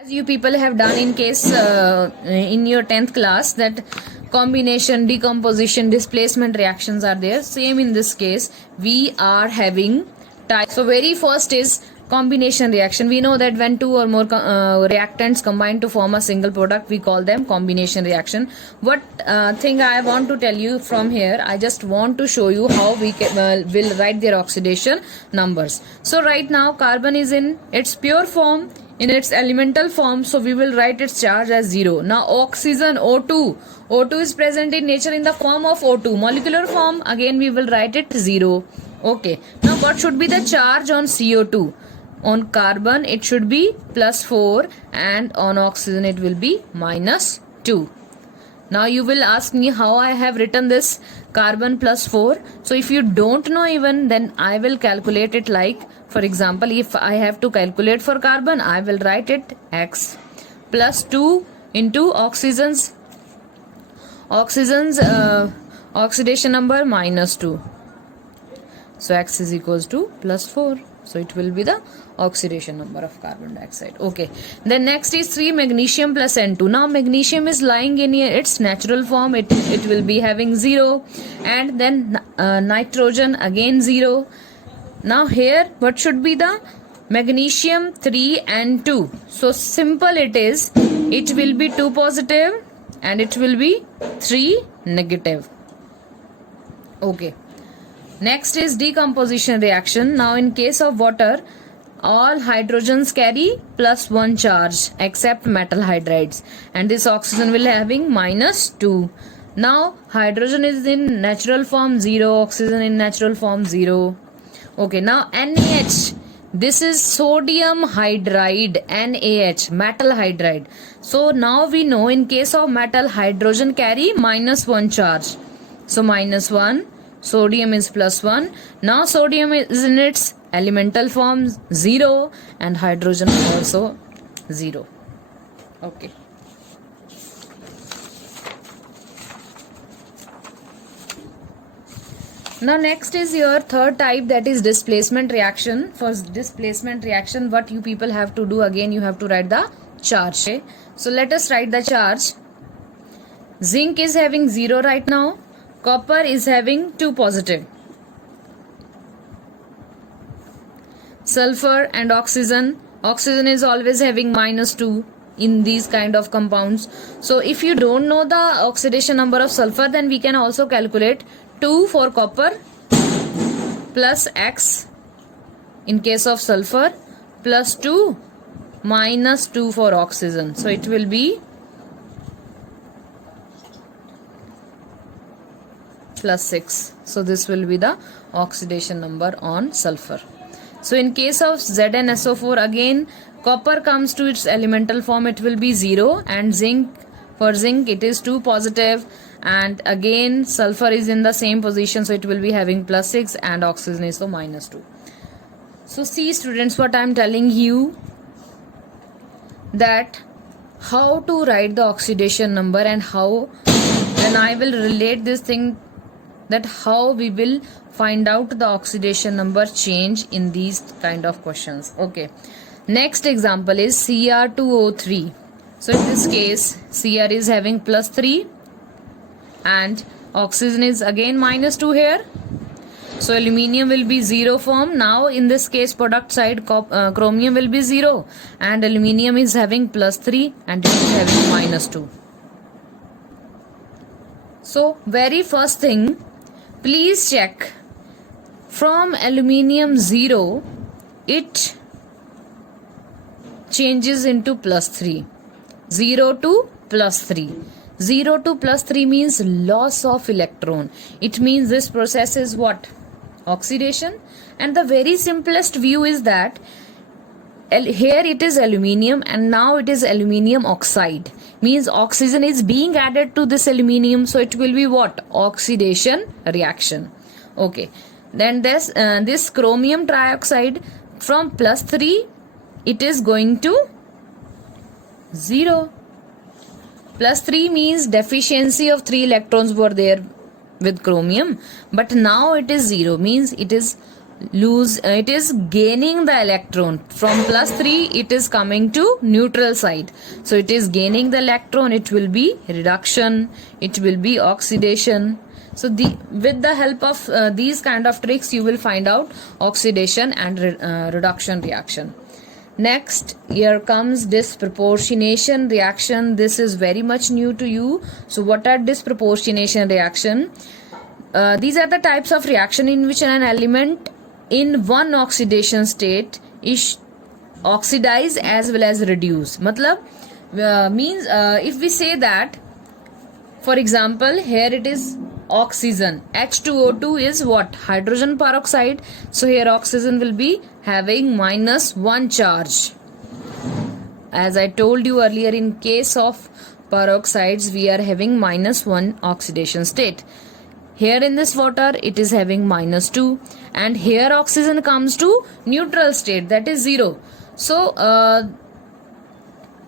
As you people have done in case in your 10th class, that combination, decomposition, displacement reactions are there. Same in this case, we are having types. So very first is combination reaction. We know that when two or more reactants combine to form a single product, we call them combination reaction. What thing I want to tell you from here, I just want to show you how we will write their oxidation numbers. So right now carbon is in its pure form, in its elemental form, so we will write its charge as 0. Now oxygen, O2 is present in nature in the form of O2. Molecular form, again we will write it 0. Okay, now what should be the charge on CO2? On carbon it should be +4 and on oxygen it will be -2. Now you will ask me how I have written this carbon +4. So if you don't know even, then I will calculate it like, for example, if I have to calculate for carbon, I will write it X +2 into oxygen's oxidation number -2. So X is equals to +4. So it will be the oxidation number of carbon dioxide. Okay. Then next is 3 magnesium plus N2. Now magnesium is lying in its natural form. It will be having 0. And then nitrogen again 0. Now here what should be the magnesium 3 and 2. So simple it is. It will be 2 positive and it will be 3 negative. Okay. Next is decomposition reaction. Now in case of water, all hydrogens carry +1 charge except metal hydrides, and this oxygen will having -2. Now hydrogen is in natural form 0, oxygen in natural form 0. Okay, now NaH, this is sodium hydride, NaH, metal hydride. So now we know in case of metal, hydrogen carry -1 charge. So -1. Sodium is +1. Now sodium is in its elemental form 0 and hydrogen also 0. Okay. Now next is your third type, that is displacement reaction. For displacement reaction, what you people have to do, again you have to write the charge. Okay? So let us write the charge. Zinc is having 0 right now. Copper is having 2 positive. Sulfur and oxygen. Oxygen is always having -2 in these kind of compounds. So if you don't know the oxidation number of sulfur, then we can also calculate 2 for copper plus X in case of sulfur +2 -2 for oxygen. So it will be +6. So this will be the oxidation number on sulfur. So in case of ZnSO4, again copper comes to its elemental form, it will be 0, and zinc, for zinc it is 2 positive, and again sulfur is in the same position, so it will be having +6, and oxygen is so -2. So see students, what I am telling you, that how to write the oxidation number, and how, then I will relate this thing, that how we will find out the oxidation number change in these kind of questions. Okay, next example is Cr2O3. So in this case Cr is having +3 and oxygen is again -2 here. So aluminium will be 0 form. Now in this case product side, chromium will be 0 and aluminium is having +3 and it is having -2. So very first thing, please check, from aluminium 0 it changes into +3. 0 to +3. 0 to +3 means loss of electron. It means this process is what? Oxidation. And the very simplest view is that here it is aluminium and now it is aluminium oxide. Means oxygen is being added to this aluminium, so it will be what? Oxidation reaction. Okay. Then this chromium trioxide, from +3 it is going to 0. +3 means deficiency of 3 electrons were there with chromium, but now it is 0, means it is it is gaining the electron. From +3 it is coming to neutral side, so it is gaining the electron. It will be reduction, it will be oxidation. So with the help of these kind of tricks, you will find out oxidation and reduction reaction. Next, here comes disproportionation reaction. This is very much new to you. So what are disproportionation reaction? These are the types of reaction in which an element in one oxidation state is oxidized as well as reduced. Matlab means if we say that, for example, here it is oxygen. H2O2 is what? Hydrogen peroxide. So here oxygen will be having -1 charge. As I told you earlier, in case of peroxides, we are having -1 oxidation state. Here in this water, it is having -2, and here oxygen comes to neutral state, that is 0. So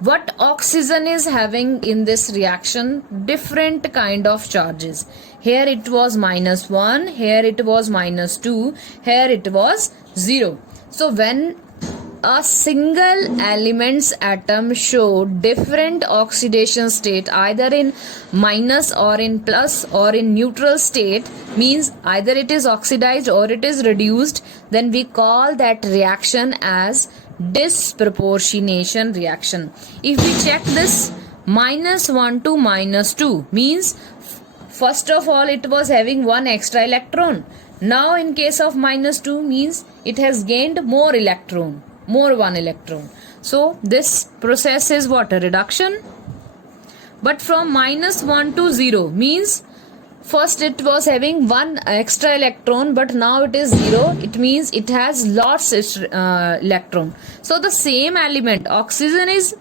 what oxygen is having in this reaction? Different kind of charges. Here it was -1, here it was -2, here it was 0. So when a single element's atom show different oxidation state, either in minus or in plus or in neutral state, means either it is oxidized or it is reduced, then we call that reaction as disproportionation reaction. If we check this, -1 to -2 means first of all it was having one extra electron. Now in case of -2 means it has gained more electron, more one electron. So this process is what? A reduction. But from -1 to 0 means first it was having one extra electron, but now it is 0. It means it has lost its electron. So the same element, oxygen, is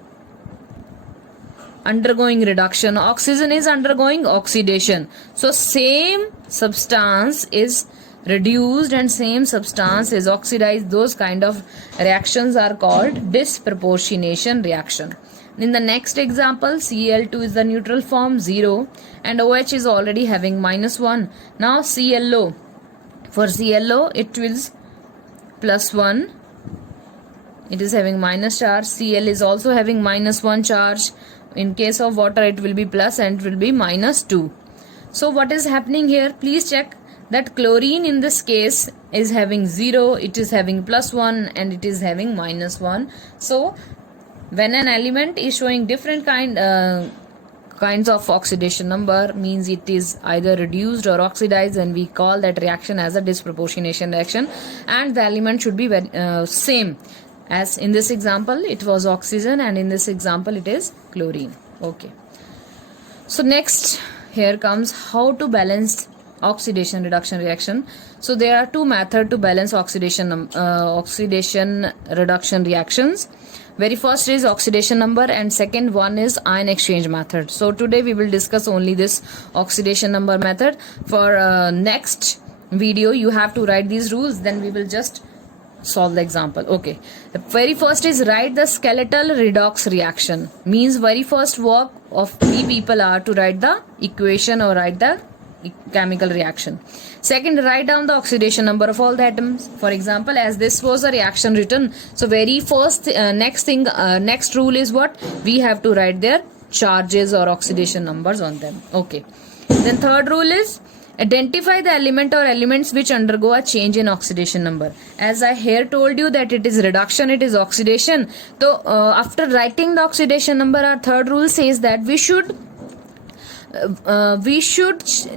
undergoing reduction, oxygen is undergoing oxidation. So same substance is reduced and same substance is oxidized. Those kind of reactions are called disproportionation reaction. In the next example, Cl2 is the neutral form, 0, and OH is already having -1. Now ClO, for ClO it will +1, it is having minus charge. Cl is also having -1 charge. In case of water it will be plus and it will be -2. So what is happening here? Please check that chlorine in this case is having 0, it is having +1 and it is having -1. So when an element is showing different kinds of oxidation number, means it is either reduced or oxidized, and we call that reaction as a disproportionation reaction, and the element should be same. As in this example it was oxygen, and in this example it is chlorine. Okay, so next here comes how to balance oxidation reduction reaction. So there are two methods to balance oxidation reduction reactions. Very first is oxidation number, and second one is ion exchange method. So today we will discuss only this oxidation number method. For next video you have to write these rules, then we will just solve the example. Okay, the very first is write the skeletal redox reaction. Means very first work of we people are to write the equation or write the chemical reaction. Second, write down the oxidation number of all the atoms. For example, as this was a reaction written, so very first next rule is what? We have to write their charges or oxidation numbers on them. Okay, then third rule is identify the element or elements which undergo a change in oxidation number. As I here told you that it is reduction, it is oxidation. So after writing the oxidation number, our third rule says that we should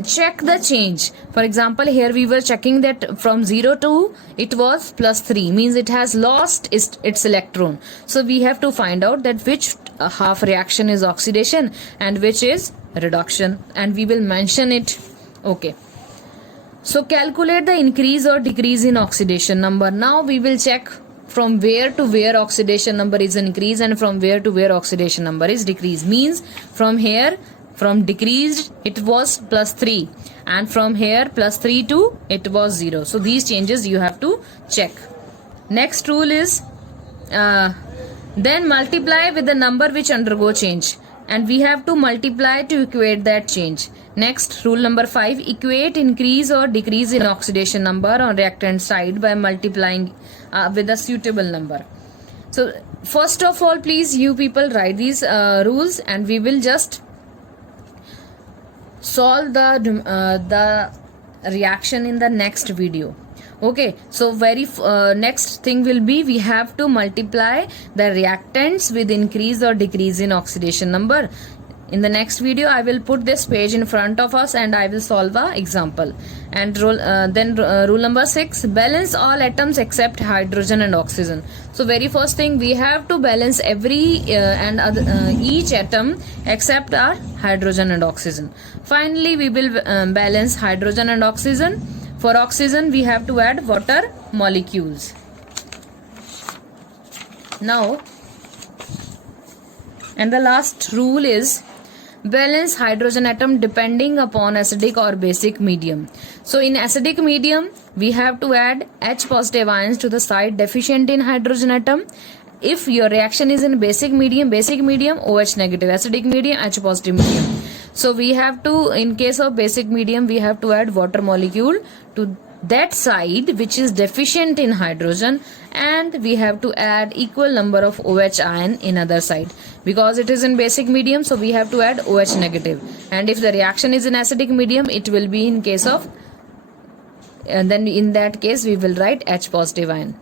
check the change. For example, here we were checking that from 0 to it was +3, means it has lost its electron. So we have to find out that which half reaction is oxidation and which is reduction, and we will mention it. Okay, so calculate the increase or decrease in oxidation number. Now we will check from where to where oxidation number is increased and from where to where oxidation number is decreased. Means from here, from decreased it was +3, and from here +3 to it was 0. So these changes you have to check. Next rule is then multiply with the number which undergo change. and we have to multiply to equate that change. Next, rule number 5, equate increase or decrease in oxidation number on reactant side by multiplying with a suitable number. So first of all, please you people write these rules, and we will just solve the reaction in the next video. Okay, so very next thing will be, we have to multiply the reactants with increase or decrease in oxidation number. In the next video I will put this page in front of us and I will solve a example. And rule number 6, balance all atoms except hydrogen and oxygen. So very first thing, we have to balance every each atom except our hydrogen and oxygen. Finally we will balance hydrogen and oxygen. For oxygen we have to add water molecules. Now, and the last rule is balance hydrogen atom depending upon acidic or basic medium. So in acidic medium we have to add H positive ions to the side deficient in hydrogen atom. If your reaction is in basic medium OH negative, acidic medium H positive medium. So we have to, in case of basic medium, we have to add water molecule to that side which is deficient in hydrogen, and we have to add equal number of OH ion in other side. Because it is in basic medium, so we have to add OH negative. And if the reaction is in acidic medium, it will be in case of, and then in that case we will write H positive ion.